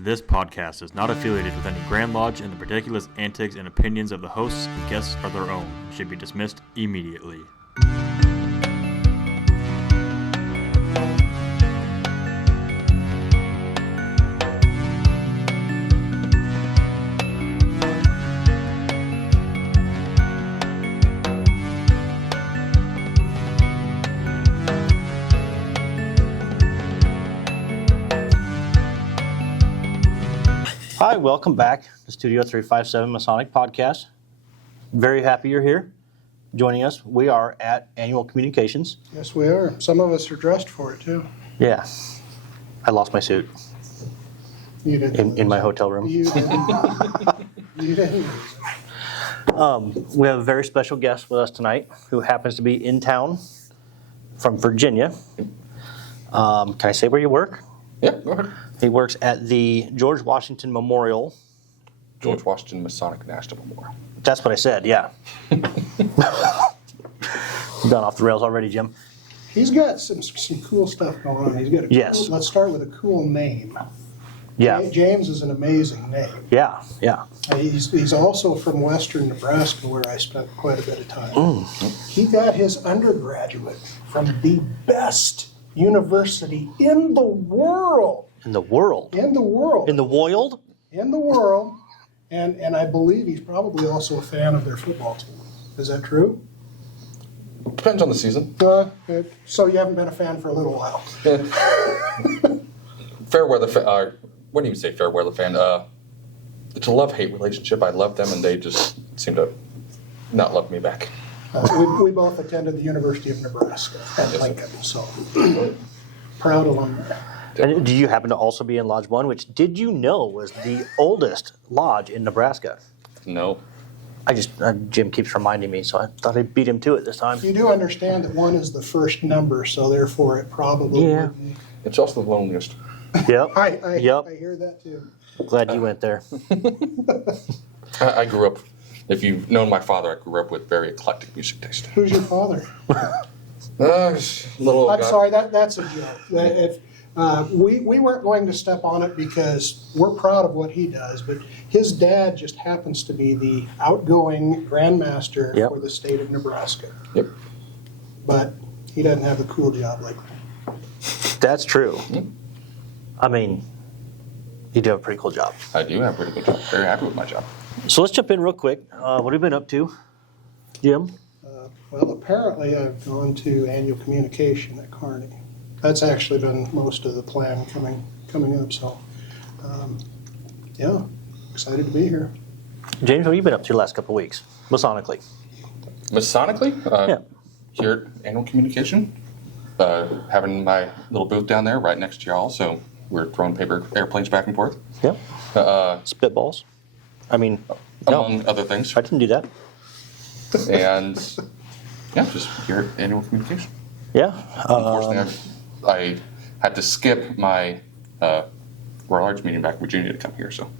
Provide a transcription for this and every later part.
This podcast is not affiliated with any Grand Lodge, and the ridiculous antics and opinions of the hosts and guests are their own and should be dismissed immediately. Hi, welcome back to Studio 357 Masonic Podcast. Very happy you're here. Joining us, we are at Annual Communications. Yes, we are. Some of us are dressed for it, too. Yeah, I lost my suit You didn't. in my hotel room. You didn't. You didn't. We have a very special guest with us tonight who happens to be in town from Virginia. Can I say where you work? Yeah, go ahead. He works at the George Washington Memorial. George Washington Masonic National Memorial. That's what I said, yeah. You've gone off the rails already, Jim. He's got some cool stuff going on. He's got a Yes. cool, let's start with a cool name. Yeah, James is an amazing name. yeah. He's also from western Nebraska, where I spent quite a bit of time. He got his undergraduate from the best university in the world. In the world. In the world. In the world? In the world. And I believe he's probably also a fan of their football team. Is that true? Depends on the season. So you haven't been a fan for a little while. Fair weather fan. What do you say, fair weather fan? It's a love-hate relationship. I love them, and they just seem to not love me back. We both attended the University of Nebraska at Lincoln, so proud alumni. And do you happen to also be in Lodge 1, which did you know was the oldest lodge in Nebraska? No. Jim keeps reminding me, so I thought I'd beat him to it this time. You do understand that 1 is the first number, so therefore it probably Yeah. would be. It's also the loneliest. Yep. I Yep. hear that too. Glad you went there. I grew up, if you've known my father, I grew up with very eclectic music taste. Who's your father? Little I'm guy. sorry, that's a joke. We weren't going to step on it because we're proud of what he does, but his dad just happens to be the outgoing Grand Master Yep. for the state of Nebraska. Yep. But he doesn't have a cool job like me. That's true. I mean, you do have a pretty cool job. I do have a pretty good job. Very happy with my job. So let's jump in real quick. What have you been up to, Jim? Well, apparently I've gone to annual communication at Kearney. That's actually been most of the plan coming up, so yeah, excited to be here. James, what have you been up to the last couple of weeks, Masonically? Masonically, Yeah. here at Annual Communication, having my little booth down there right next to y'all, so we're throwing paper airplanes back and forth. Yep. Spitballs. I mean, no, Among other things. I didn't do that. And yeah, just here at Annual Communication. Yeah. Unfortunately, I had to skip my Royal Arts meeting back in Virginia to come here, so.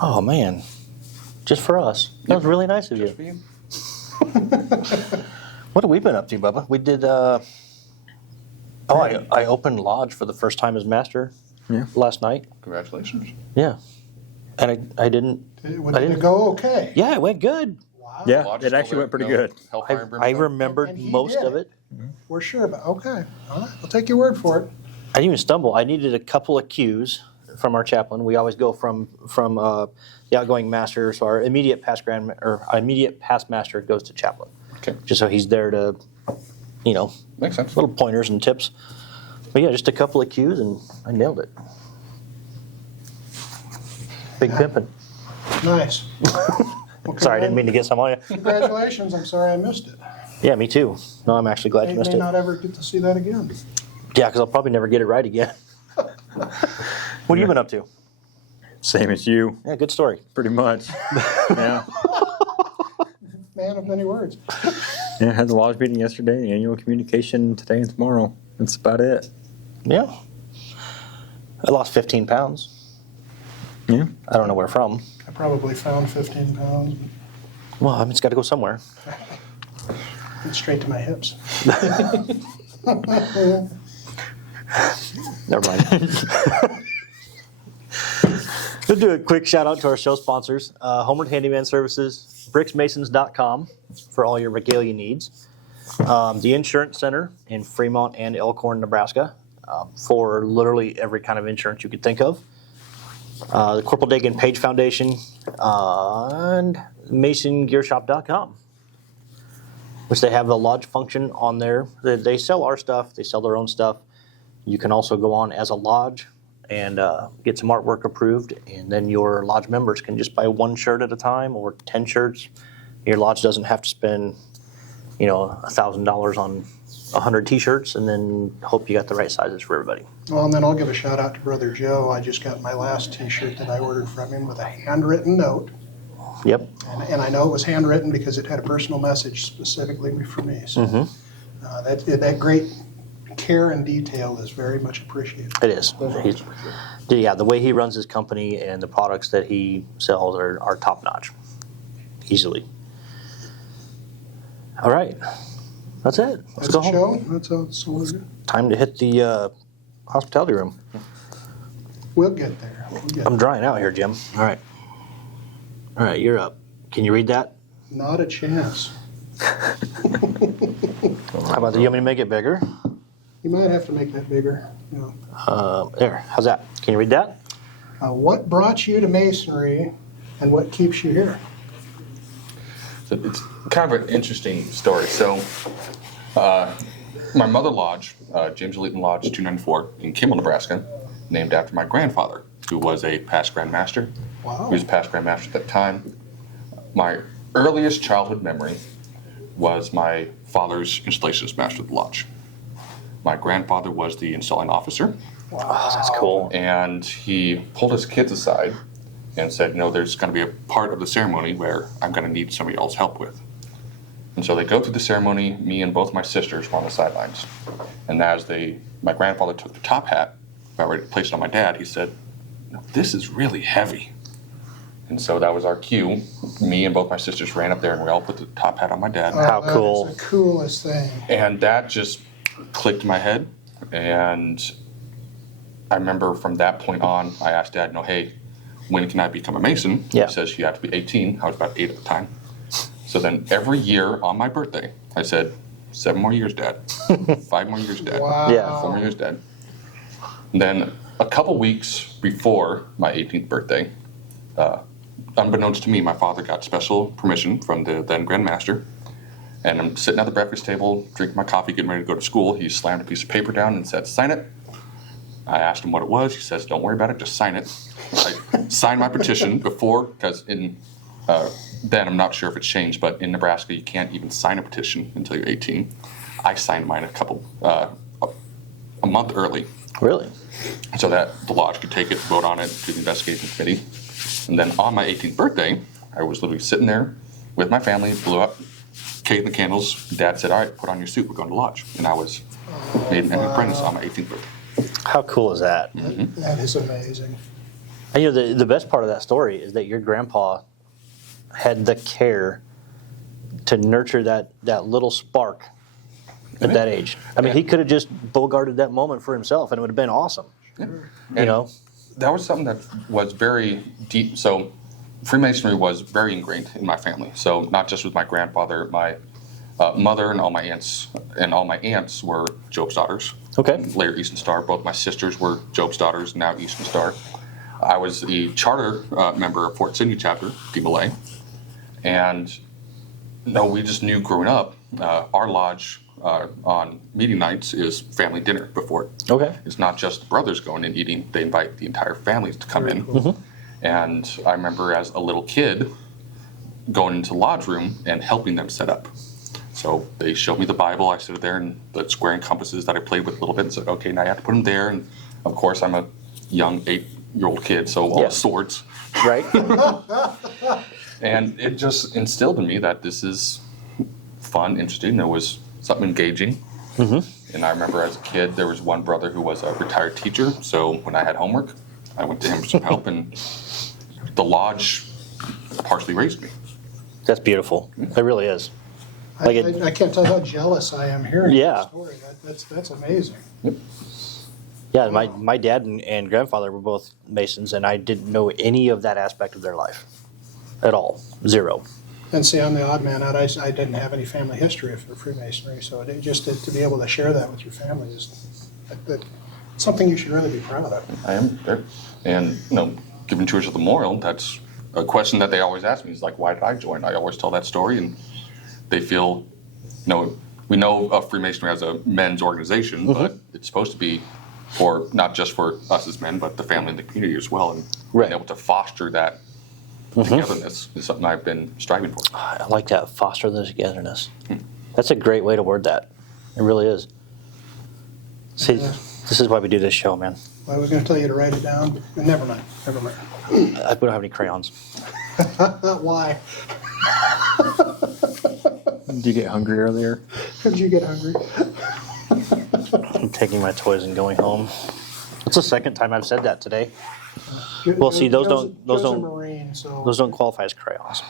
Oh, man. Just for us. That was really nice of you. Just for you. What have we been up to, Bubba? We did, I opened Lodge for the first time as master last night. Congratulations. Yeah. And I didn't. Did it go okay? Yeah, it went good. Wow. Yeah, Lodge it still actually there? went pretty No good. Hellfire and I brimstone? remembered And he most did of it. We're sure about okay. All right, I'll take your word for it. I didn't even stumble. I needed a couple of cues from our chaplain. We always go from the outgoing master, so our immediate past master goes to chaplain. Okay. Just so he's there to, Makes sense. little pointers and tips. But yeah, just a couple of cues and I nailed it. Big pimpin'. Nice. Well, Sorry, I didn't mean to get some on you. Congratulations. I'm sorry I missed it. Yeah, me too. No, I'm actually glad you missed May it. not ever get to see that again. Yeah, because I'll probably never get it right again. What have you been up to? Same as you, Yeah, good story. pretty much. Yeah. Man of many words. Yeah, I had the lodge meeting yesterday, annual communication today and tomorrow. That's about it. Yeah. I lost 15 pounds. Yeah. I don't know where from. I probably found 15 pounds. Well, I mean, it's got to go somewhere. Went straight to my hips. Never mind. We'll do a quick shout out to our show sponsors, Homeward Handyman Services, bricksmasons.com for all your regalia needs, the Insurance Center in Fremont and Elkhorn, Nebraska, for literally every kind of insurance you could think of, the Corporal Dagan Page Foundation, and masongearshop.com, which they have the lodge function on there. They sell our stuff, they sell their own stuff. You can also go on as a lodge and get some artwork approved, and then your lodge members can just buy one shirt at a time or 10 shirts. Your lodge doesn't have to spend, $1,000 on 100 T-shirts, and then hope you got the right sizes for everybody. Well, and then I'll give a shout out to Brother Joe. I just got my last T-shirt that I ordered from him with a handwritten note. Yep. And I know it was handwritten because it had a personal message specifically for me. So that great care and detail is very much appreciated. It is. The way he runs his company and the products that he sells are top notch, easily. All right, that's it. Let's go home. Show. That's all we're doing. Time to hit the hospitality room. We'll get there. I'm drying out here, Jim. All right, you're up. Can you read that? Not a chance. How about that? You want me to make it bigger? You might have to make that bigger. There. How's that? Can you read that? What brought you to Masonry, and what keeps you here? So it's kind of an interesting story. So, my mother lodge, James Leeton Lodge 294 in Kimball, Nebraska, named after my grandfather, who was a past Grand Master. Wow. He was a past Grand Master at that time. My earliest childhood memory was my father's installations master of the lodge. My grandfather was the installing officer. Wow, that's cool. And he pulled his kids aside and said, there's going to be a part of the ceremony where I'm going to need some of y'all's help with. And so they go through the ceremony. Me and both my sisters were on the sidelines. And as my grandfather took the top hat, about ready to place it on my dad, he said, this is really heavy. And so that was our cue. Me and both my sisters ran up there and we all put the top hat on my dad. How cool. That's the coolest thing. And that just clicked in my head. And I remember from that point on, I asked Dad, hey, when can I become a Mason? Yeah. He says, you have to be 18. I was about 8 at the time. So then every year on my birthday, I said, 7 more years, Dad. 5 more years, Dad. Wow. Yeah. 4 more years, Dad. And then a couple weeks before my 18th birthday, unbeknownst to me, my father got special permission from the then Grand Master. And I'm sitting at the breakfast table, drinking my coffee, getting ready to go to school. He slammed a piece of paper down and said, sign it. I asked him what it was. He says, don't worry about it, just sign it. I signed my petition before, because then I'm not sure if it's changed, but in Nebraska, you can't even sign a petition until you're 18. I signed mine a month early. Really? So that the lodge could take it, vote on it to the investigation committee. And then on my 18th birthday, I was literally sitting there with my family, blew up, cake and the candles. Dad said, all right, put on your suit, we're going to lodge. And I was made an apprentice on my 18th birthday. How cool is that? Mm-hmm. That is amazing. And the best part of that story is that your grandpa had the care to nurture that little spark at that age. I mean, he could have just bogarted that moment for himself, and it would have been awesome. Yeah. That was something that was very deep. So Freemasonry was very ingrained in my family. So not just with my grandfather, my mother and all my aunts were Job's daughters. Okay. Later Eastern Star. Both my sisters were Job's daughters, now Eastern Star. I was the charter member of Fort Sidney chapter, DMLA. And we just knew growing up, our lodge on meeting nights is family dinner before it. Okay. It's not just the brothers going and eating, they invite the entire families to come in. Mm-hmm. And I remember as a little kid going into the lodge room and helping them set up. So they showed me the Bible, I stood there and the square and compasses that I played with a little bit and said, okay, now you have to put them there. And of course I'm a young 8-year-old kid, so all the swords. Right. And it just instilled in me that this is fun, interesting. It was something engaging. Mm-hmm. And I remember as a kid, there was one brother who was a retired teacher. So when I had homework, I went to him for some help. And the lodge partially raised me. That's beautiful. It really is. I can't tell how jealous I am hearing Yeah. that story. That's amazing. Yep. Yeah, my dad and grandfather were both Masons, and I didn't know any of that aspect of their life at all. Zero. And see, I'm the odd man out. I didn't have any family history for Freemasonry, so just to be able to share that with your family is something you should really be proud of. I am there. And, giving tours of the memorial, that's a question that they always ask me is like, why did I join? I always tell that story, and they feel, we know of Freemasonry as a men's organization, but it's supposed to be for not just for us as men, but the family and the community as well. And being able to foster that togetherness is something I've been striving for. I like that, foster the togetherness. That's a great way to word that. It really is. See, this is why we do this show, man. Well, I was going to tell you to write it down, but never mind. We don't have any crayons. Why? Did you get hungry earlier? Did you get hungry? I'm taking my toys and going home. It's the second time I've said that today. Well, see, those Joe's a don't Marine, so those don't qualify as crayons.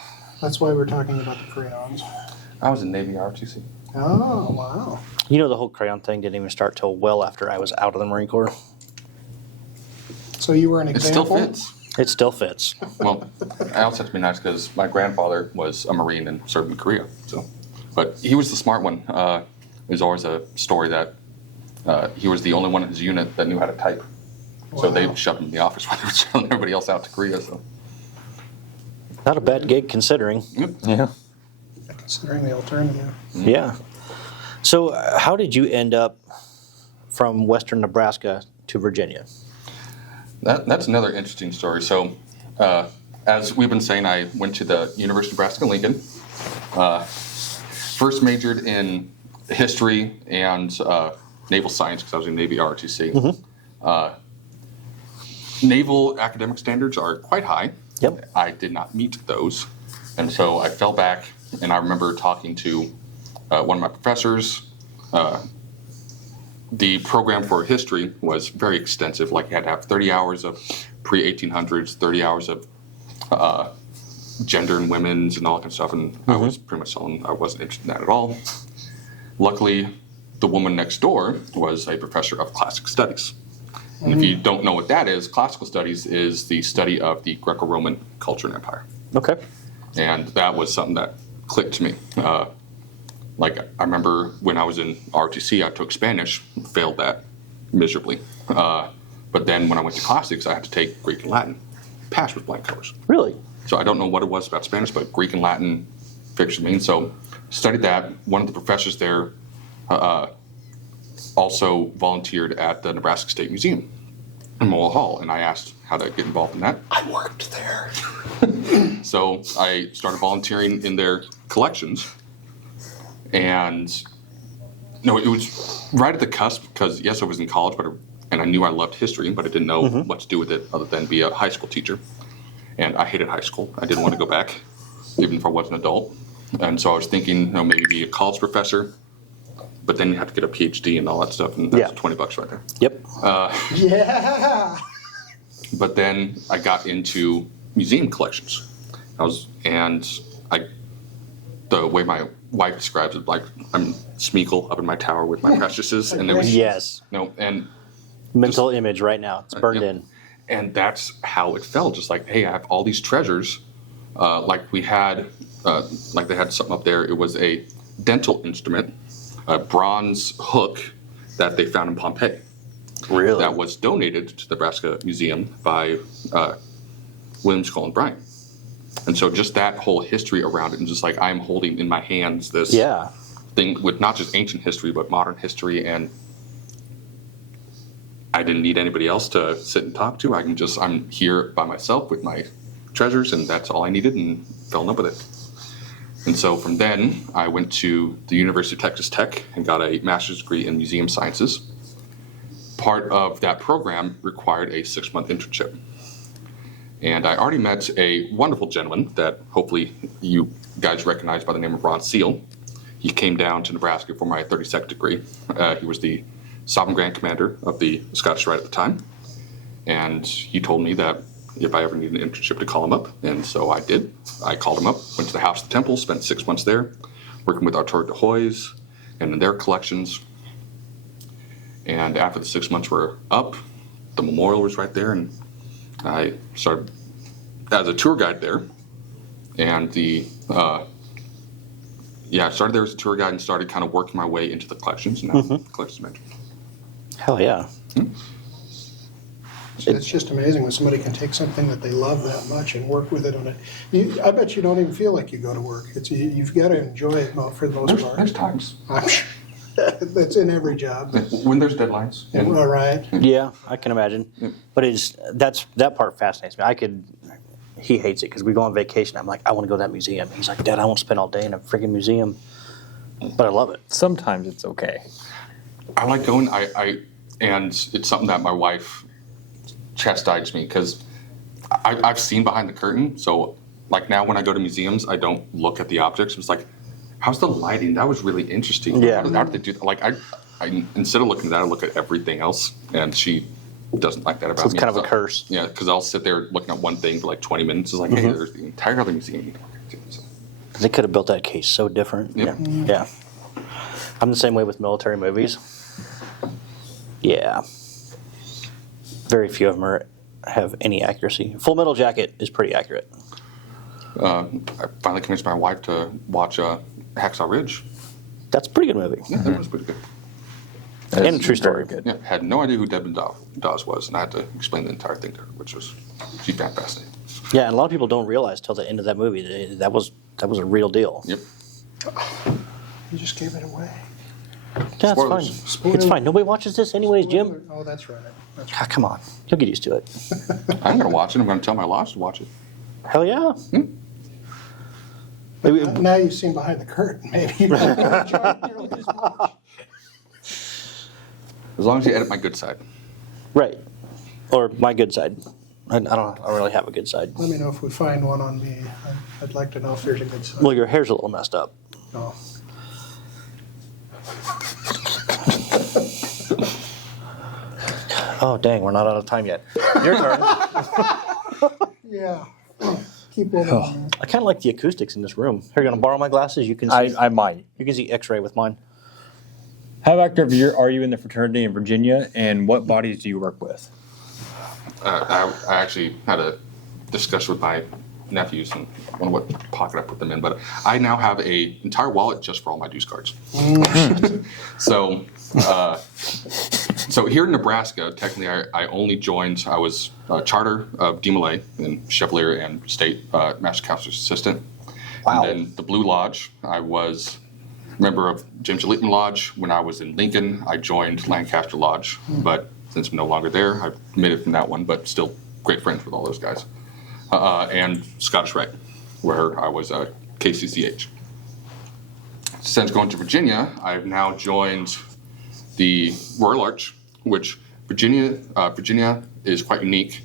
that's why we're talking about the crayons. I was in Navy ROTC. Oh, wow. You know, the whole crayon thing didn't even start till well after I was out of the Marine Corps. So you were an It example? still fits. It still fits. Well, I also have to be nice because my grandfather was a Marine and served in Korea. But he was the smart one. There's always a story that he was the only one in his unit that knew how to type. So they shoved him in the office while they were sending everybody else out to Korea. So. Not a bad gig considering. Yeah. Considering the alternative. Yeah. So how did you end up from western Nebraska to Virginia? That's another interesting story. So, as we've been saying, I went to the University of Nebraska-Lincoln. First majored in history and naval science because I was in Navy ROTC. Naval academic standards are quite high. Yep. I did not meet those. And so I fell back, and I remember talking to one of my professors. The program for history was very extensive. Like you had to have 30 hours of pre-1800s, 30 hours of gender and women's and all that kind of stuff. And I was pretty much telling I wasn't interested in that at all. Luckily, the woman next door was a professor of classic studies. And if you don't know what that is, classical studies is the study of the Greco-Roman culture and empire. Okay. And that was something that clicked to me. Like I remember when I was in ROTC, I took Spanish, failed that miserably. But then when I went to classics, I had to take Greek and Latin, passed with blank covers. Really? So I don't know what it was about Spanish, but Greek and Latin fixed me. And so studied that. One of the professors there also volunteered at the Nebraska State Museum in Mole Hall, and I asked how to get involved in that. I worked there. So I started volunteering in their collections, and it was right at the cusp because yes, I was in college, and I knew I loved history, but I didn't know what to do with it other than be a high school teacher. And I hated high school. I didn't want to go back, even if I was an adult. And so I was thinking, maybe be a college professor, but then you have to get a PhD and all that stuff, and that's $20 right there. Yep. Yeah. But then I got into museum collections. The way my wife describes it, like I'm Smeagol up in my tower with my preciouses, and there was Yes. and Mental image right now. It's burned in. And that's how it felt. Just like, hey, I have all these treasures. Like we had, like they had something up there. It was a dental instrument, a bronze hook that they found in Pompeii. Really? That was donated to the Nebraska Museum by William Cullen Bryant. And so just that whole history around it, and just like I'm holding in my hands this thing with not just ancient history, but modern history, and I didn't need anybody else to sit and talk to. I'm here by myself with my treasures, and that's all I needed, and fell in love with it. And so from then, I went to the University of Texas Tech and got a master's degree in museum sciences. Part of that program required a 6-month internship. And I already met a wonderful gentleman that hopefully you guys recognize by the name of Ron Seal. He came down to Nebraska for my 32nd degree. He was the Sovereign Grand Commander of the Scottish Rite at the time. And he told me that if I ever needed an internship to call him up. And so I did. I called him up, went to the House of the Temple, spent 6 months there, working with Arturo de Hoy's and in their collections. And after the 6 months were up, the memorial was right there, and I started as a tour guide there. And I started there as a tour guide and started kind of working my way into the collections. Now, collections manager. Hell yeah. It's just amazing when somebody can take something that they love that much and work with it on it. I bet you don't even feel like you go to work. You've got to enjoy it for the most part. There's times. I'm sure. That's in every job. When there's deadlines. And, All right. Yeah, I can imagine. But that part fascinates me. He hates it because we go on vacation. I'm like, I want to go to that museum. He's like, Dad, I won't spend all day in a freaking museum. But I love it. Sometimes it's okay. I like going. And it's something that my wife chastises me because I've seen behind the curtain. So like now when I go to museums, I don't look at the objects. It's like, how's the lighting? That was really interesting. Yeah. How did they do that? Like I instead of looking at that, I look at everything else, and she doesn't like that about me. So it's kind of a curse. Yeah, because I'll sit there looking at one thing for like 20 minutes. It's like, hey, there's the entire other museum you can look at too. So. They could have built that case so different. Yep. Yeah. I'm the same way with military movies. Yeah. Very few of them have any accuracy. Full Metal Jacket is pretty accurate. I finally convinced my wife to watch Hacksaw Ridge. That's a pretty good movie. Yeah, that was pretty good. And a true story. Good. Yeah, had no idea who Deborah Dawes was, and I had to explain the entire thing to her, which was she found fascinating. Yeah, and a lot of people don't realize till the end of that movie that was a real deal. Yep. You just gave it away. Yeah, it's fine. Spoilers. It's fine. Nobody watches this anyways, Jim. Oh, that's right. Ah, come on. You'll get used to it. I'm going to watch it. I'm going to tell my laws to watch it. Hell yeah. Maybe, Now you've seen behind the curtain. Maybe you don't enjoy it nearly as much. As long as you edit my good side. right. Or my good side. I don't really have a good side. Let me know if we find one on me. I'd like to know if there's a good side. Well, your hair's a little messed up. No. Oh, dang, we're not out of time yet. Your turn. Yeah. Keep moving on. I kind of like the acoustics in this room. Here, you gonna borrow my glasses? You can see. I might. You can see X-ray with mine. How active are you in the fraternity in Virginia, and what bodies do you work with? I actually had a discussion with my nephews, and I don't know what pocket I put them in, but I now have an entire wallet just for all my dues cards. So here in Nebraska, technically I only joined, I was a charter of DMLA and Chevalier and State Master Counselor's Assistant. Wow. And then the Blue Lodge, I was a member of James Leapman Lodge. When I was in Lincoln, I joined Lancaster Lodge, but since I'm no longer there, I've omitted from that one, but still great friends with all those guys. And Scottish Rite, where I was a KCCH. Since going to Virginia, I've now joined the Royal Arch, which Virginia is quite unique.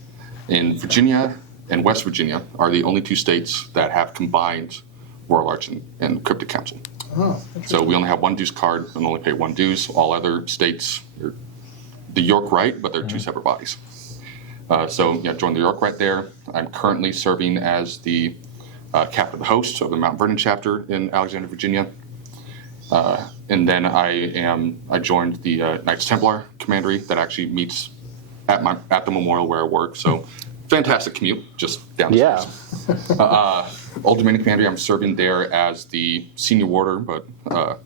In Virginia and West Virginia are the only two states that have combined Royal Arch and Cryptic Council. Oh, So we only have one dues card and only pay one dues. All other states are the York Rite, but they're two separate bodies. So joined the York Rite there. I'm currently serving as the captain of the host of the Mount Vernon chapter in Alexandria, Virginia. And then I joined the Knights Templar Commandery that actually meets at the memorial where I work. So fantastic commute, just down the stairs. Old Dominion Commandery, I'm serving there as the senior warder, but probably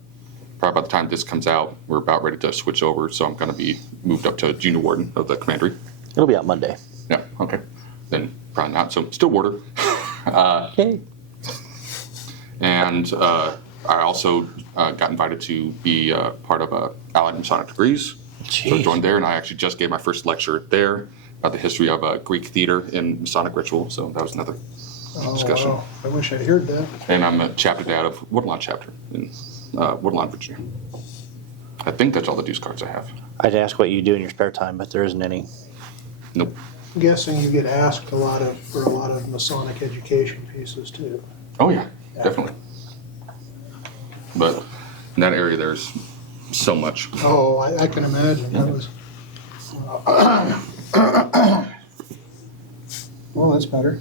by the time this comes out, we're about ready to switch over. So I'm going to be moved up to junior warden of the commandery. It'll be out Monday. Yeah, okay. Then probably not. So still warder. Okay. And I also got invited to be part of Allied Masonic Degrees. So I joined there, and I actually just gave my first lecture there about the history of Greek theater in Masonic ritual. So that was another discussion. wow. I wish I heard that. And I'm a chapter dad of Woodlawn chapter in Woodlawn, Virginia. I think that's all the dues cards I have. I'd ask what you do in your spare time, but there isn't any. Nope. I'm guessing you get asked for a lot of Masonic education pieces too. Oh yeah, definitely. But in that area, there's so much. Oh, I can imagine. That was. Well, that's better.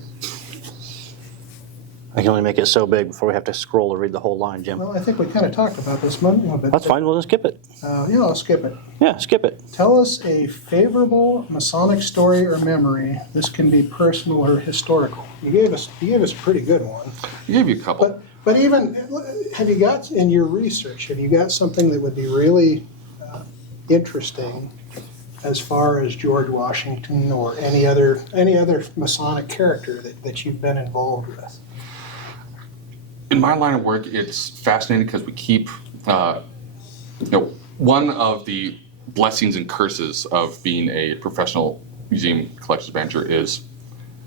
I can only make it so big before we have to scroll to read the whole line, Jim. Well, I think we kind of talked about this one a little bit. That's fine. We'll just skip it. I'll skip it. Yeah, skip it. Tell us a favorable Masonic story or memory. This can be personal or historical. You gave us a pretty good one. I gave you a couple. But even, have you got, in your research, have you got something that would be really interesting as far as George Washington or any other Masonic character that you've been involved with? In my line of work, it's fascinating because we keep, one of the blessings and curses of being a professional museum collections manager is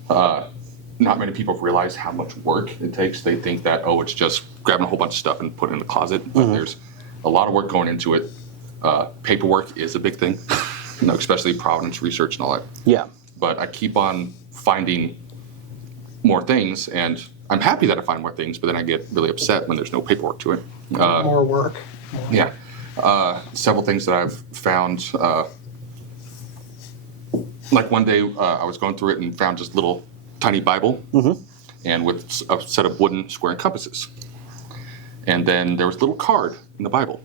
not many people realize how much work it takes. They think that, it's just grabbing a whole bunch of stuff and putting it in the closet. But there's a lot of work going into it. Paperwork is a big thing, especially provenance research and all that. Yeah. But I keep on finding more things, and I'm happy that I find more things, but then I get really upset when there's no paperwork to it. More work. Yeah. Several things that I've found. Like one day I was going through it and found just little tiny Bible and with a set of wooden square compasses. And then there was a little card in the Bible.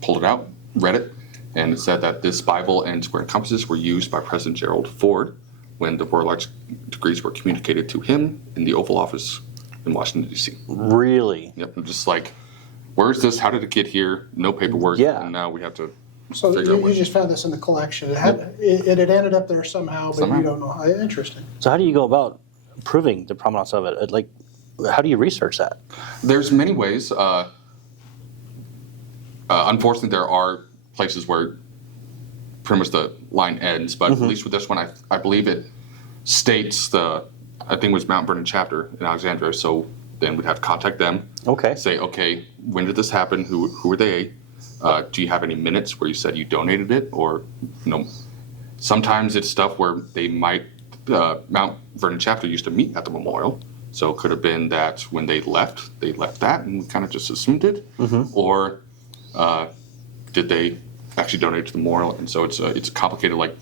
Pulled it out, read it, and it said that this Bible and square compasses were used by President Gerald Ford when the Royal Arch degrees were communicated to him in the Oval Office in Washington, D.C. Really? Yep. I'm just like, where's this? How did it get here? No paperwork. Yeah. And now we have to So figure out you just found this in the collection. It had ended up there somehow, but Somehow. you don't know how. Interesting. So how do you go about proving the provenance of it? Like, how do you research that? There's many ways. Unfortunately, there are places where pretty much the line ends, but at least with this one, I believe it states I think it was Mount Vernon chapter in Alexandria, so then we'd have to contact them. Okay. Say, okay, when did this happen? Who were they? Do you have any minutes where you said you donated it? Or, sometimes it's stuff where they might, Mount Vernon chapter used to meet at the memorial. So it could have been that when they left that and we kind of just assumed it. Or did they actually donate to the memorial? And so it's a complicated, like,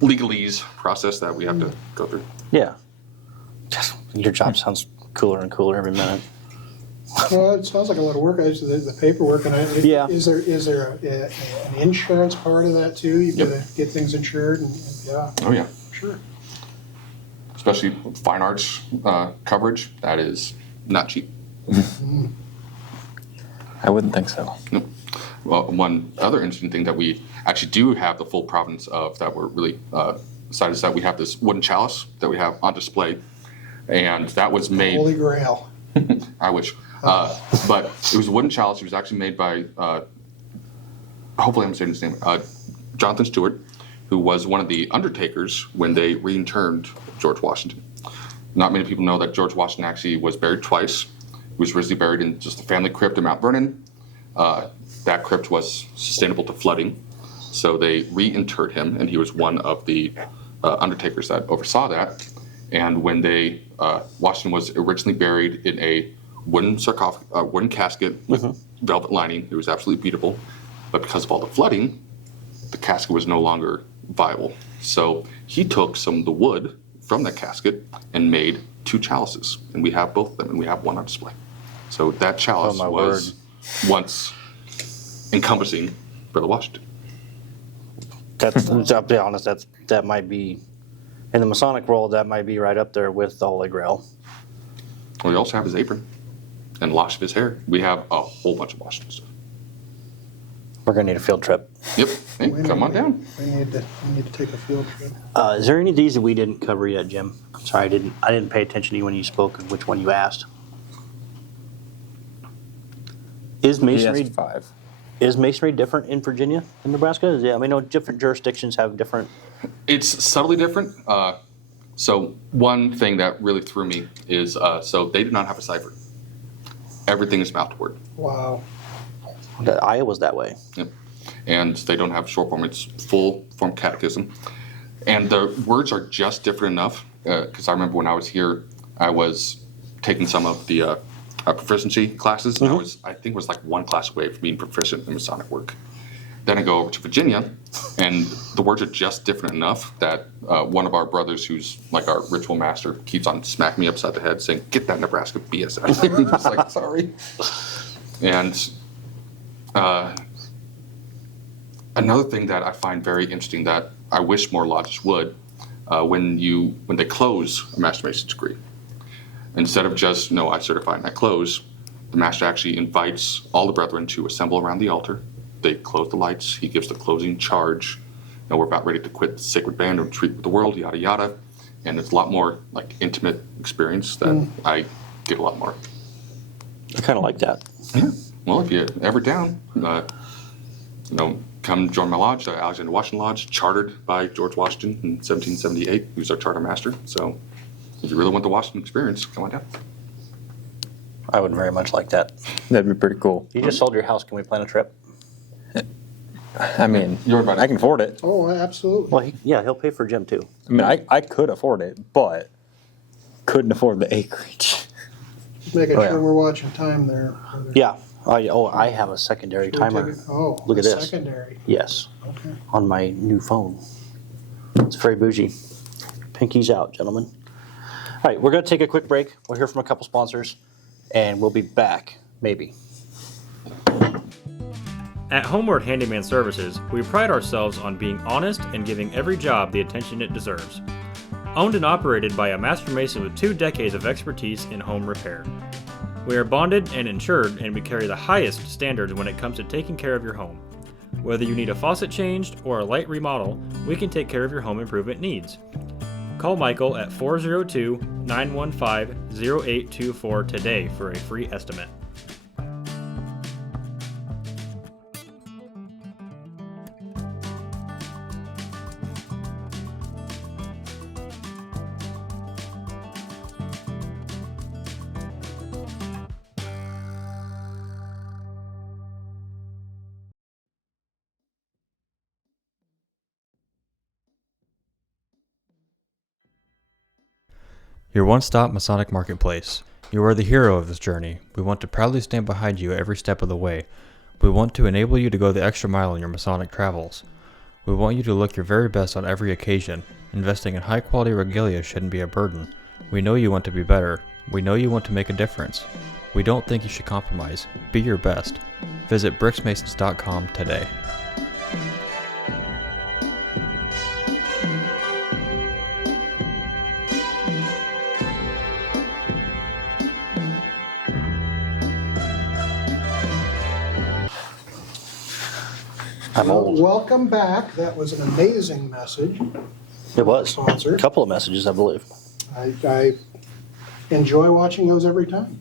legalese process that we have to go through. Yeah. Your job sounds cooler and cooler every minute. Well, it sounds like a lot of work. The paperwork, and Yeah. Is there an insurance part of that too? You've got to get things insured, and yeah. Oh, yeah. Sure. Especially fine arts coverage, that is not cheap. I wouldn't think so. Nope. Well, one other interesting thing that we actually do have the full provenance of that we're really excited is that we have this wooden chalice that we have on display, and that was made. Holy Grail. I wish. But it was a wooden chalice. It was actually made by, hopefully I'm saying his name, Jonathan Stewart, who was one of the undertakers when they reinterred George Washington. Not many people know that George Washington actually was buried twice. He was originally buried in just the family crypt in Mount Vernon. That crypt was sustainable to flooding, so they reinterred him, and he was one of the undertakers that oversaw that. And when Washington was originally buried in a wooden wooden casket with velvet lining, it was absolutely beautiful. But because of all the flooding, the casket was no longer viable. So he took some of the wood from that casket and made two chalices, and we have both of them, and we have one on display. So that chalice was once encompassing Brother Washington. I'll be honest, that might be, in the Masonic world, that might be right up there with the Holy Grail. We also have his apron and losh of his hair. We have a whole bunch of Washington stuff. We're going to need a field trip. Yep. Hey, come on down. We need to take a field trip. Is there any of these that we didn't cover yet, Jim? I'm sorry, I didn't pay attention to you when you spoke of which one you asked. Is He Masonry asked 5. Is Masonry different in Virginia and Nebraska? Yeah, I mean, no, different jurisdictions have different. It's subtly different. So one thing that really threw me is so they do not have a cipher. Everything is mouth to word. Wow. Iowa's that way. Yep. And they don't have short form. It's full form catechism. And the words are just different enough because I remember when I was here, I was taking some of the proficiency classes. And I think it was like one class away from being proficient in Masonic work. Then I go over to Virginia, and the words are just different enough that one of our brothers, who's like our ritual master, keeps on smacking me upside the head saying, "Get that Nebraska BS out." I'm just like, sorry. And Another thing that I find very interesting that I wish more lodges would, when they close a Master Mason's degree, instead of just, no, I certify and I close, the Master actually invites all the brethren to assemble around the altar. They close the lights. He gives the closing charge. Now we're about ready to quit the sacred band and retreat with the world, yada, yada. And it's a lot more like intimate experience that I get a lot more. I kind of like that. Yeah. Well, if you're ever down, come join my lodge, the Alexander Washington Lodge, chartered by George Washington in 1778, who's our charter master. So if you really want the Washington experience, come on down. I would very much like that. That'd be pretty cool. You just sold your house. Can we plan a trip? I mean, You're invited. I can afford it. Oh, absolutely. Well, he'll pay for Jim too. I mean, I could afford it, but couldn't afford the acreage. Just making Oh, yeah. sure we're watching time there. Yeah. I have a secondary Should we timer. take it? Oh, Look at this. Secondary. Yes, Okay. on my new phone. It's very bougie. Pinky's out, gentlemen. All right, we're going to take a quick break. We'll hear from a couple sponsors, and we'll be back, maybe. At Homeward Handyman Services, we pride ourselves on being honest and giving every job the attention it deserves. Owned and operated by a Master Mason with 2 decades of expertise in home repair. We are bonded and insured, and we carry the highest standards when it comes to taking care of your home. Whether you need a faucet changed or a light remodel, we can take care of your home improvement needs. Call Michael at 402-915-0824 today for a free estimate. Your one-stop Masonic marketplace. You are the hero of this journey. We want to proudly stand behind you every step of the way. We want to enable you to go the extra mile in your Masonic travels. We want you to look your very best on every occasion. Investing in high-quality regalia shouldn't be a burden. We know you want to be better. We know you want to make a difference. We don't think you should compromise. Be your best. Visit bricksmasons.com today. I'm old. Welcome back. That was an amazing message. It was. Sponsor. A couple of messages, I believe. I enjoy watching those every time.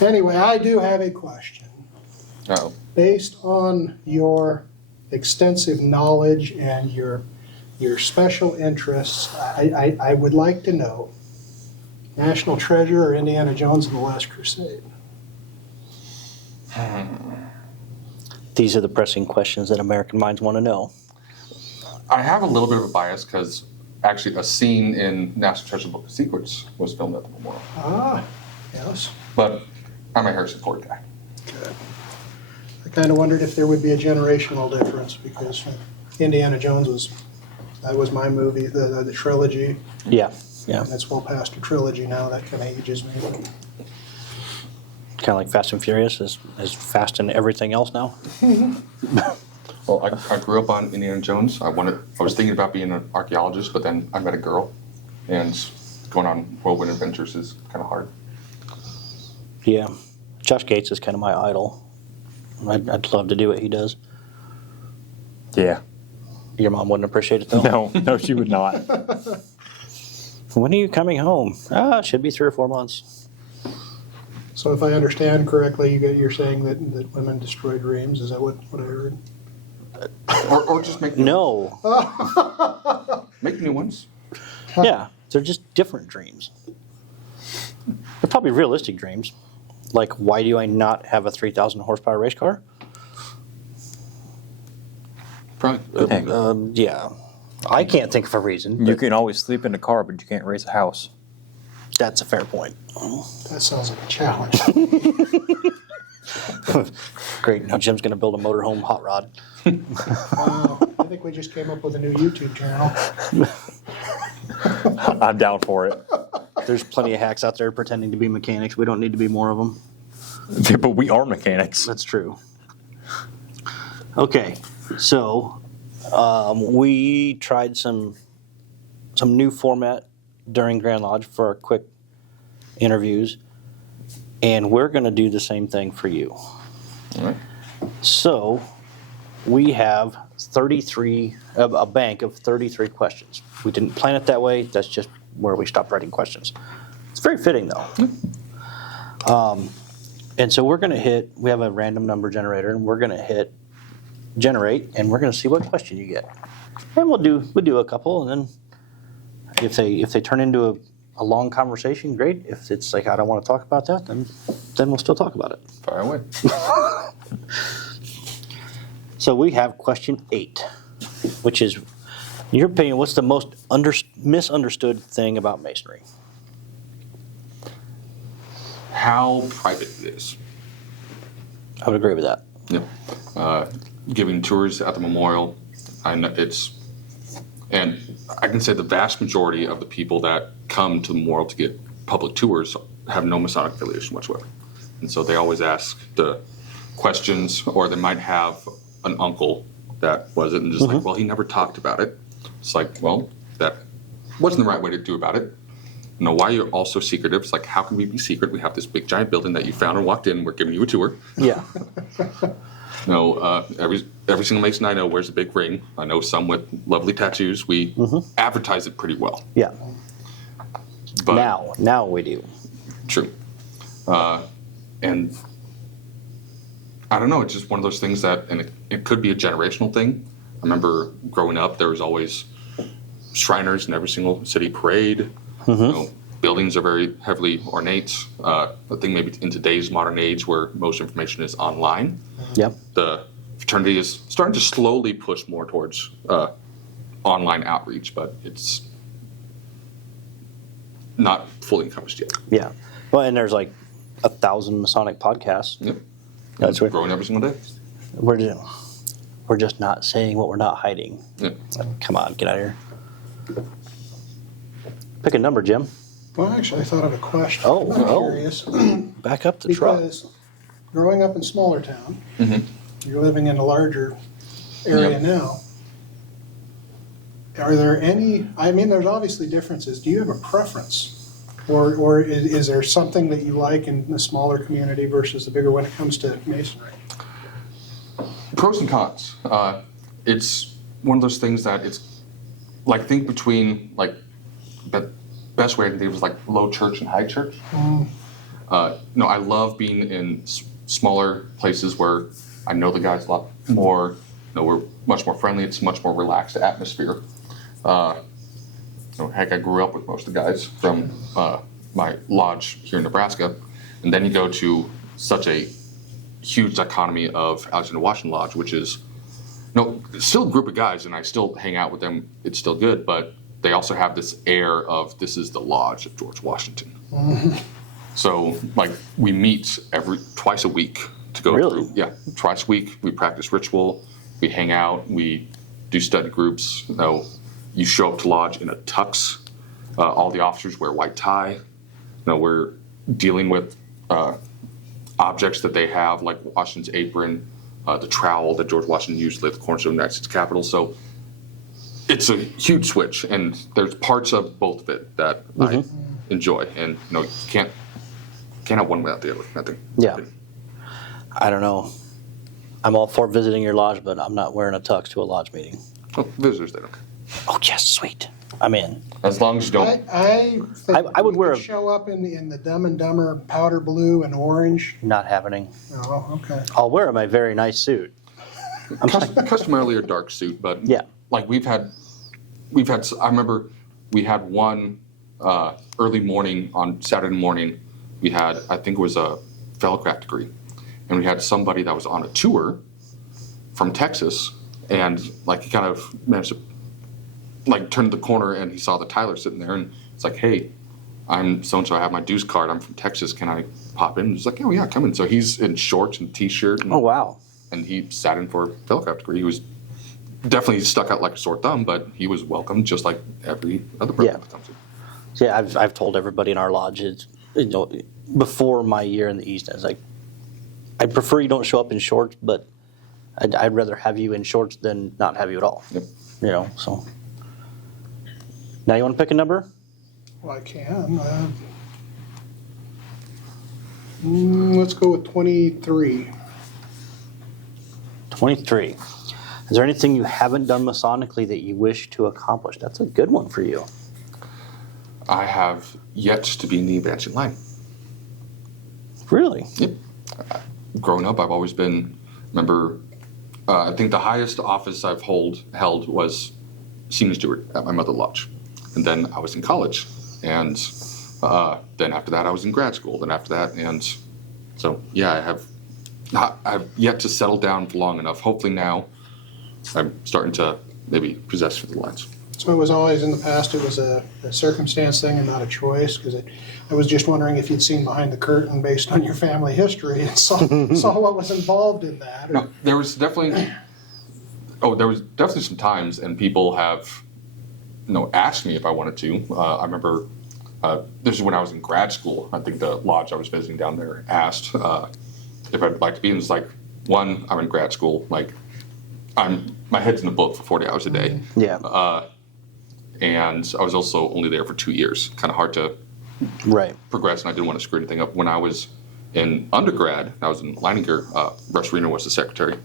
Anyway, I do have a question. Oh, Based on your extensive knowledge and your special interests, I would like to know, National Treasure or Indiana Jones and the Last Crusade? These are the pressing questions that American minds want to know. I have a little bit of a bias because actually a scene in National Treasure Book of Secrets was filmed at the memorial. Ah, yes. But I'm a Harrison Ford guy. Good. I kind of wondered if there would be a generational difference because Indiana Jones was my movie, the trilogy. Yeah. And it's well past a trilogy now. That kind of ages me. Kind of like Fast and Furious is fast in everything else now. Well, I grew up on Indiana Jones. I was thinking about being an archaeologist, but then I met a girl, and going on whirlwind adventures is kind of hard. Yeah. Josh Gates is kind of my idol. I'd love to do what he does. Yeah. Your mom wouldn't appreciate it though? No, she would not. When are you coming home? Should be 3 or 4 months. So if I understand correctly, you're saying that women destroy dreams. Is that what I heard? Or just make No. make new ones. Yeah. They're just different dreams. They're probably realistic dreams. Like, why do I not have a 3,000 horsepower race car? Probably. Yeah. I can't think of a reason. You But can always sleep in a car, but you can't race a house. that's a fair point. That sounds like a challenge. Great. Now Jim's going to build a motorhome hot rod. Wow. I think we just came up with a new YouTube channel. I'm down for it. There's plenty of hacks out there pretending to be mechanics. We don't need to be more of them. But we are mechanics. That's true. Okay, so we tried some new format during Grand Lodge for our quick interviews, and we're going to do the same thing for you. All right. So we have 33, a bank of 33 questions. We didn't plan it that way. That's just where we stopped writing questions. It's very fitting, though. And so we're going to we have a random number generator, and we're going to hit generate, and we're going to see what question you get. And we'll do a couple, and then if they turn into a long conversation, great. If it's like, I don't want to talk about that, then we'll still talk about it. Fire away. So we have question 8, which is, in your opinion, what's the most misunderstood thing about Masonry? How private it is. I would agree with that. Yep. Giving tours at the memorial, I know and I can say the vast majority of the people that come to the memorial to get public tours have no Masonic affiliation whatsoever. And so they always ask the questions, or they might have an uncle that was it, and just like, well, he never talked about it. It's like, well, that wasn't the right way to do about it. You know, why you're all so secretive? It's like, how can we be secret? We have this big giant building that you found and walked in. We're giving you a tour. Yeah. No, every single Mason I know wears a big ring. I know some with lovely tattoos. We advertise it pretty well. Yeah. But Now we do. True. And I don't know, it's just one of those things that, and it could be a generational thing. I remember growing up, there was always Shriners in every single city parade. You know, buildings are very heavily ornate. I think maybe in today's modern age where most information is online, Yep. the fraternity is starting to slowly push more towards online outreach, but it's not fully encompassed yet. Yeah. Well, and there's like 1,000 Masonic podcasts. Yep. That's right. Growing every single day. We're just not saying what we're not hiding. Yep. Come on, get out of here. Pick a number, Jim. Well, actually, I thought of a question. Oh, I'm oh. curious. Back up the truck. Because growing up in smaller town, you're living in a larger area Yep. now. Are there any, I mean, there's obviously differences. Do you have a preference? Or is there something that you like in the smaller community versus the bigger when it comes to Masonry? Pros and cons. It's one of those things that it's like, think between like the best way I can think of is like low church and high church. No, I love being in smaller places where I know the guys a lot more. You know, we're much more friendly. It's a much more relaxed atmosphere. Heck, I grew up with most of the guys from my lodge here in Nebraska, and then you go to such a huge dichotomy of Alexander Washington Lodge, which is still a group of guys, and I still hang out with them. It's still good, but they also have this air of this is the lodge of George Washington. So, like, we meet twice a week to go Really? through. Yeah, twice a week. We practice ritual. We hang out. We do study groups. You show up to lodge in a tux. All the officers wear white tie. We're dealing with objects that they have, like Washington's apron, the trowel that George Washington used at the cornerstone of the United States Capitol. So it's a huge switch, and there's parts of both of it that I enjoy. And you can't have one without the other. I think. Yeah. I don't know. I'm all for visiting your lodge, but I'm not wearing a tux to a lodge meeting. Oh, visitors, they don't care. Oh, yes, sweet. I'm in. As long as you don't. I think I would wear show up in the Dumb and Dumber powder blue and orange. Not happening. Oh, okay. I'll wear my very nice suit. Customarily a dark suit, but Yeah. like we've had. I remember we had one early morning on Saturday morning. We had, I think it was a fellowcraft degree, and we had somebody that was on a tour from Texas, and like he kind of managed to like turn the corner, and he saw the Tyler sitting there, and it's like, hey, I'm so and so. I have my dues card. I'm from Texas. Can I pop in? And he's like, oh yeah, come in. So he's in shorts and t-shirt. And, Oh, wow. And he sat in for a fellowcraft degree. He was definitely stuck out like a sore thumb, but he was welcome just like every other person that comes in. So yeah, I've told everybody in our lodge, before my year in the East, I was like, I prefer you don't show up in shorts, but I'd rather have you in shorts than not have you at all. Yep. You know, so. Now you want to pick a number? Well, I can. Let's go with 23. 23. Is there anything you haven't done Masonically that you wish to accomplish? That's a good one for you. I have yet to be in the advancing line. Really? Yep. Growing up, I've always been, I think the highest office I've held was senior steward at my mother lodge. And then I was in college. And then after that, I was in grad school. And after that, and so, yeah, I've yet to settle down for long enough. Hopefully now I'm starting to maybe possess for the lines. So it was always in the past, it was a circumstance thing and not a choice, because I was just wondering if you'd seen behind the curtain based on your family history and saw what was involved in that. Or... No, there was definitely some times, and people have, asked me if I wanted to. I remember this is when I was in grad school. I think the lodge I was visiting down there asked if I'd like to be. And it's like, one, I'm in grad school. Like, my head's in the book for 40 hours a day. Yeah. And I was also only there for 2 years. Kind of hard to progress, and I didn't want to screw anything up. When I was in undergrad, I was in Leininger. Russ Reno was the secretary,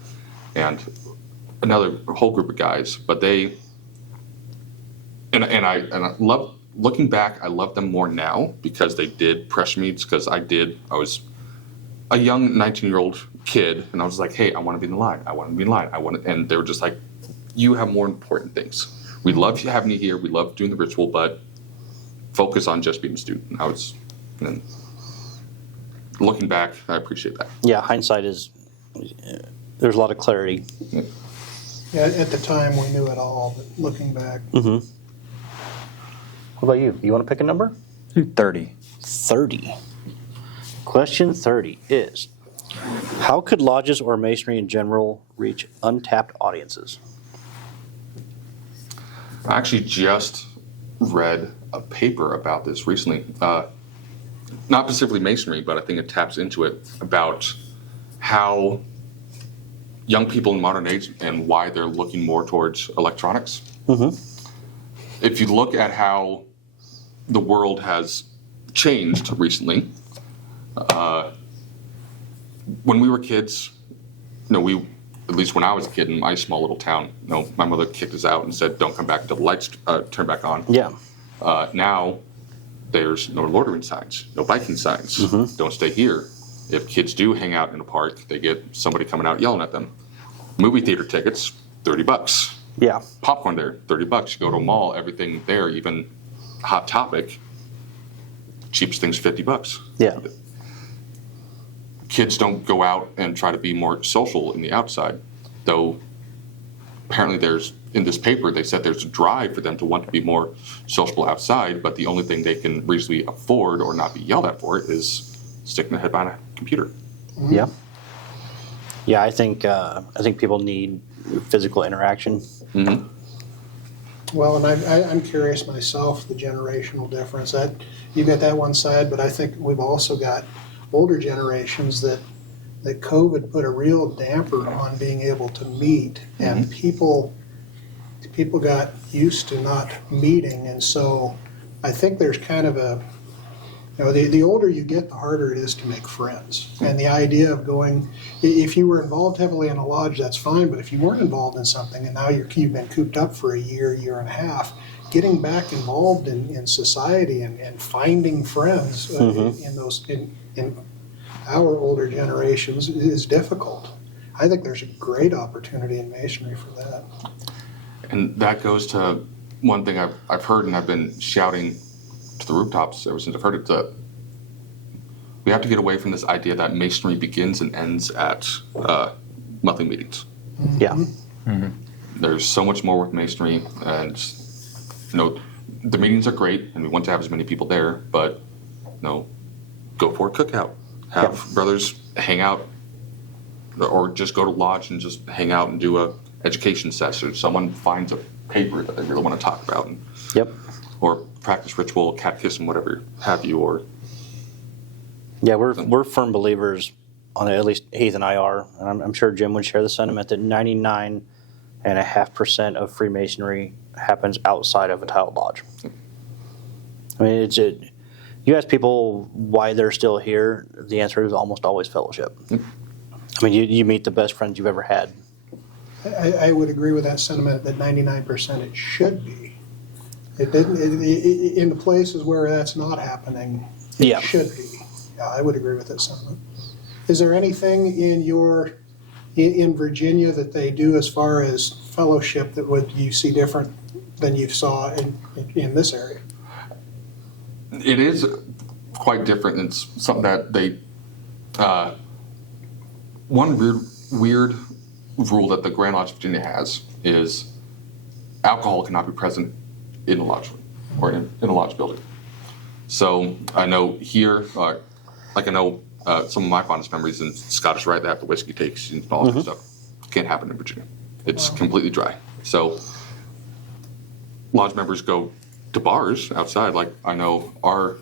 and another whole group of guys. But they and I love looking back. I love them more now because they did pressure me. Because I was a young 19-year-old kid, and I was like, hey, I want to be in the line. I want to be in line. And they were just like, you have more important things. We love having you here. We love doing the ritual, but focus on just being a student. And looking back, I appreciate that. Yeah, hindsight is, there's a lot of clarity. Yeah, at the time we knew it all, but looking back. Mm-hmm. What about you? You want to pick a number? 30. 30. Question 30 is, how could lodges or masonry in general reach untapped audiences? I actually just read a paper about this recently. Not specifically masonry, but I think it taps into it, about how young people in modern age and why they're looking more towards electronics. Mm-hmm. If you look at how the world has changed recently, when we were kids, at least when I was a kid in my small little town, my mother kicked us out and said, don't come back until the lights turn back on. Yeah. Now, there's no loitering signs, no biking signs. Mm-hmm. Don't stay here. If kids do hang out in a park, they get somebody coming out yelling at them. Movie theater tickets, $30. Yeah. Popcorn there, $30. You go to a mall, everything there, even Hot Topic, cheapest thing's $50. Yeah. Kids don't go out and try to be more social in the outside, though apparently in this paper, they said there's a drive for them to want to be more sociable outside, but the only thing they can reasonably afford or not be yelled at for is sticking their head behind a computer. Mm-hmm. Yeah. Yeah, I think people need physical interaction. Mm-hmm. Well, and I'm curious myself, the generational difference. You got that one side, but I think we've also got older generations that COVID put a real damper on being able to meet, and people got used to not meeting, and so I think there's kind of a, the older you get, the harder it is to make friends. And the idea of going, if you were involved heavily in a lodge, that's fine, but if you weren't involved in something and now you've been cooped up for a year and a half, getting back involved in society and finding friends in our older generations is difficult. I think there's a great opportunity in masonry for that. And that goes to one thing I've heard, and I've been shouting to the rooftops ever since I've heard it, that we have to get away from this idea that masonry begins and ends at monthly meetings. Yeah. Mm-hmm. There's so much more with masonry, and the meetings are great, and we want to have as many people there, but go for a cookout. Have brothers hang out, or just go to lodge and just hang out and do a education session. Someone finds a paper that they really want to talk about, or practice ritual, catechism, whatever have you. Or we're firm believers on it, at least Heath and I are, and I'm sure Jim would share the sentiment that 99.5% of Freemasonry happens outside of a tiled lodge. I mean, you ask people why they're still here, the answer is almost always fellowship. I mean, you meet the best friends you've ever had. I would agree with that sentiment that 99% it should be. It didn't, in the places where that's not happening, it should be. Yeah, I would agree with that sentiment. Is there anything in Virginia that they do as far as fellowship that would you see different than you saw in this area? It is quite different. It's something that they, one weird rule that the Grand Lodge of Virginia has is alcohol cannot be present in the lodge room or in a lodge building. So I know here, like I know some of my fondest memories in Scottish Rite, they have the whiskey takes and all that stuff. Can't happen in Virginia. It's completely dry. So lodge members go to bars outside. Like I know our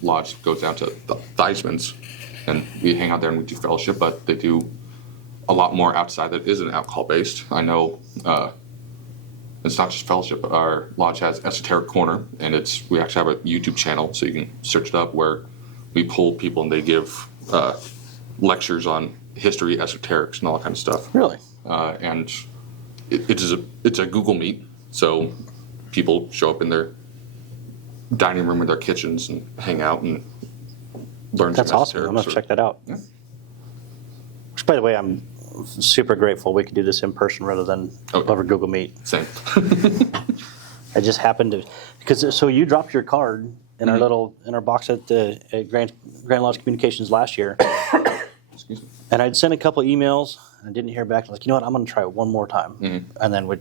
lodge goes down to the Theismans, and we hang out there and we do fellowship, but they do a lot more outside that isn't alcohol based. I know it's not just fellowship, but our lodge has Esoteric Corner, and we actually have a YouTube channel, so you can search it up, where we pull people and they give lectures on history, esoterics, and all that kind of stuff. Really? And it's a Google Meet, so people show up in their dining room or their kitchens and hang out and learn. That's awesome. I'm gonna check that out. Yeah. Which, by the way, I'm super grateful we could do this in person rather than over Google Meet. Same. I just happened to, because so you dropped your card in our box at the Grand Lodge Communications last year. Excuse me. And I'd sent a couple emails and I didn't hear back. I was like, you know what, I'm going to try it one more time. And then I was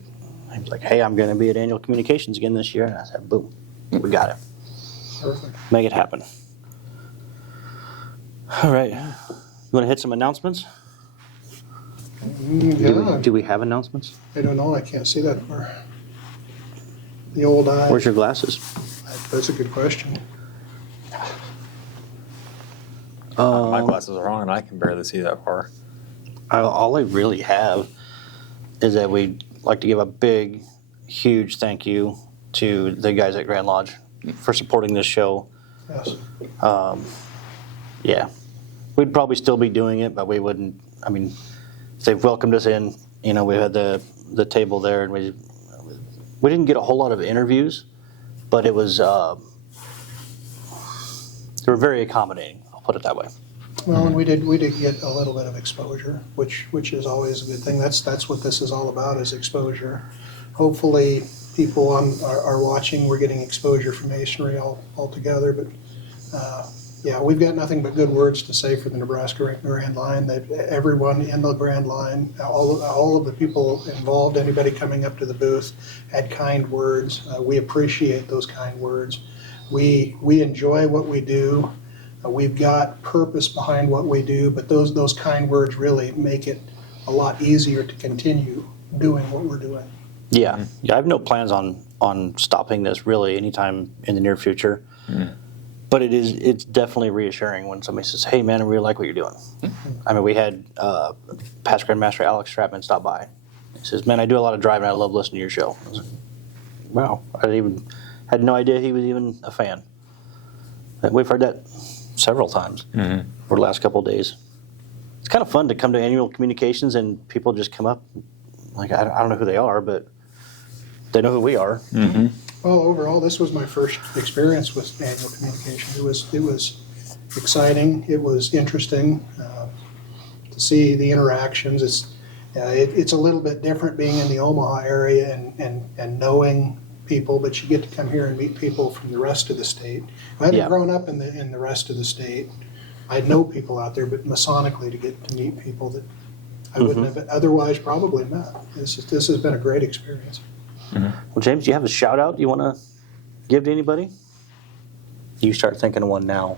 like, hey, I'm going to be at annual communications again this year. And I said, boom, we got it. Perfect. Make it happen. All right. You want to hit some announcements? Yeah. Do we have announcements? I don't know. I can't see that far. The old eye. Where's your glasses? That's a good question. My glasses are on and I can barely see that far. All I really have is that we'd like to give a big, huge thank you to the guys at Grand Lodge for supporting this show. Yes. Yeah. We'd probably still be doing it, but we wouldn't. I mean, they've welcomed us in. You know, we had the table there, and we didn't get a whole lot of interviews, but it was they were very accommodating. I'll put it that way. Well, and we did get a little bit of exposure, which is always a good thing. That's what this is all about, is exposure. Hopefully, people are watching. We're getting exposure for Masonry all together, but. Yeah, we've got nothing but good words to say for the Nebraska Grand Line. Everyone in the Grand Line, all of the people involved, anybody coming up to the booth, had kind words. We appreciate those kind words. We enjoy what we do. We've got purpose behind what we do, but those kind words really make it a lot easier to continue doing what we're doing. Yeah, I have no plans on stopping this really anytime in the near future. But it's definitely reassuring when somebody says, hey, man, I really like what you're doing. I mean, we had past Grand Master Alex Stratman stop by. He says, man, I do a lot of driving. I love listening to your show. I was like, wow, I had no idea he was even a fan. We've heard that several times over the last couple of days. It's kind of fun to come to annual communications and people just come up. Like, I don't know who they are, but they know who we are. Well, overall, this was my first experience with annual communication. It was exciting. It was interesting to see the interactions. It's a little bit different being in the Omaha area and knowing people, but you get to come here and meet people from the rest of the state. I hadn't grown up in the rest of the state. I know people out there, but Masonically to get to meet people that I wouldn't have otherwise probably met. This has been a great experience. Well, James, do you have a shout out you want to give to anybody? You start thinking of one now.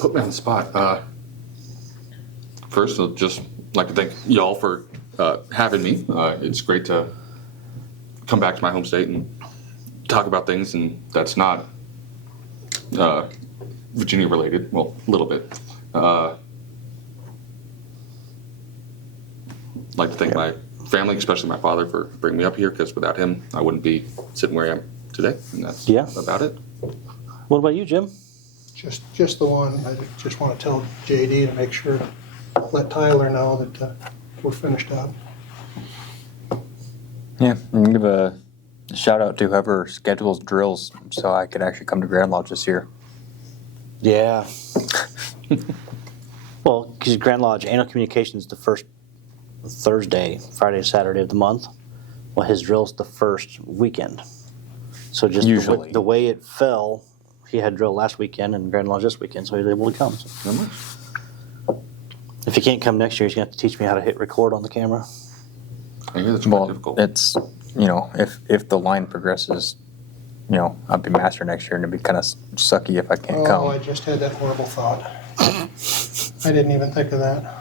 Put me on the spot. First, I'd just like to thank y'all for having me. It's great to come back to my home state and talk about things, and that's not Virginia related. Well, a little bit. I'd like to thank my family, especially my father, for bringing me up here, because without him, I wouldn't be sitting where I am today, and that's about it. What about you, Jim? Just the one. I just want to tell JD to make sure to let Tyler know that we're finished up. Yeah, and give a shout out to whoever schedules drills so I could actually come to Grand Lodge this year. Yeah. Well, because Grand Lodge Annual Communications the first Thursday, Friday, Saturday of the month. Well, his drill's the first weekend. So just Usually. the way it fell, he had drill last weekend and Grand Lodge this weekend, so he was able to come. So. If he can't come next year, he's going to have to teach me how to hit record on the camera. I hear that's quite difficult. It's, if the line progresses, I'll be master next year, and it'd be kind of sucky if I can't come. Oh, I just had that horrible thought. I didn't even think of that.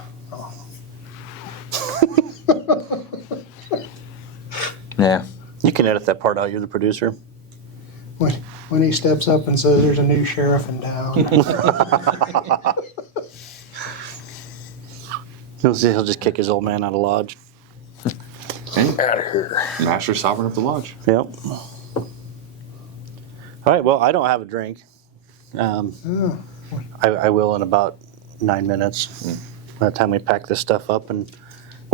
Yeah. You can edit that part out. You're the producer. When he steps up and says there's a new sheriff in town. He'll just kick his old man out of Lodge. Out of here. Master Sovereign of the Lodge. Yep. All right, well, I don't have a drink. I will in about 9 minutes. By the time we pack this stuff up and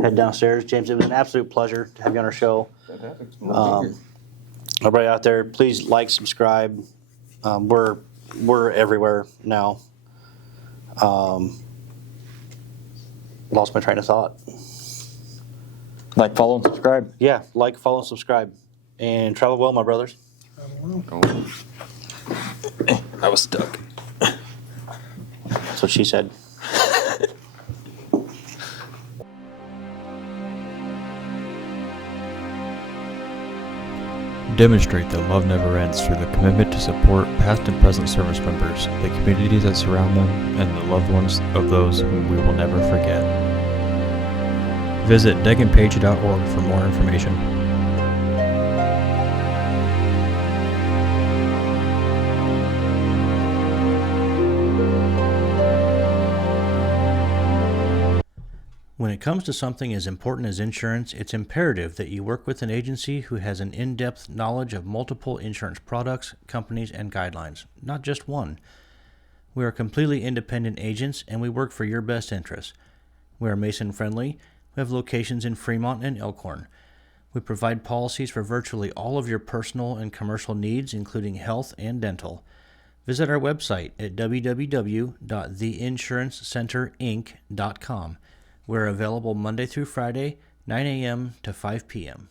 head downstairs. James, it was an absolute pleasure to have you on our show. Fantastic. Everybody out there, please like, subscribe. We're everywhere now. Lost my train of thought. Like, follow, and subscribe. Yeah, like, follow, and subscribe. And travel well, my brothers. I was stuck. That's what she said. Demonstrate that love never ends through the commitment to support past and present service members, the communities that surround them, and the loved ones of those whom we will never forget. Visit deganpage.org for more information. When it comes to something as important as insurance, it's imperative that you work with an agency who has an in-depth knowledge of multiple insurance products, companies, and guidelines, not just one. We are completely independent agents, and we work for your best interests. We are Mason-friendly. We have locations in Fremont and Elkhorn. We provide policies for virtually all of your personal and commercial needs, including health and dental. Visit our website at www.theinsurancecenterinc.com. We're available Monday through Friday, 9 a.m. to 5 p.m.